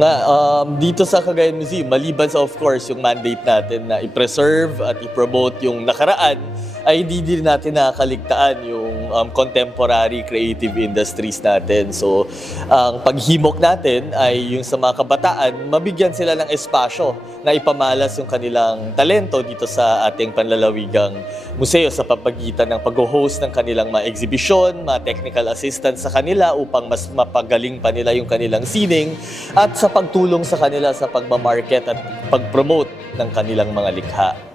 nga, dito sa Cagayan Museum, maliban sa of course yung mandate natin na i-preserve at i-promote yung nakaraan, ay hindi din natin nakakaligtaan yung contemporary creative industries natin. So, ang paghimok natin ay yung sa mga kabataan, mabigyan sila ng espasyo na ipamalas yung kanilang talento dito sa ating panlalawigang museo sa papagitan ng pag-host ng kanilang mga exhibition, mga technical assistance sa kanila upang mas mapagaling pa nila yung kanilang sining at sa pagtulong sa kanila sa pagmamarket at pag-promote ng kanilang mga likha.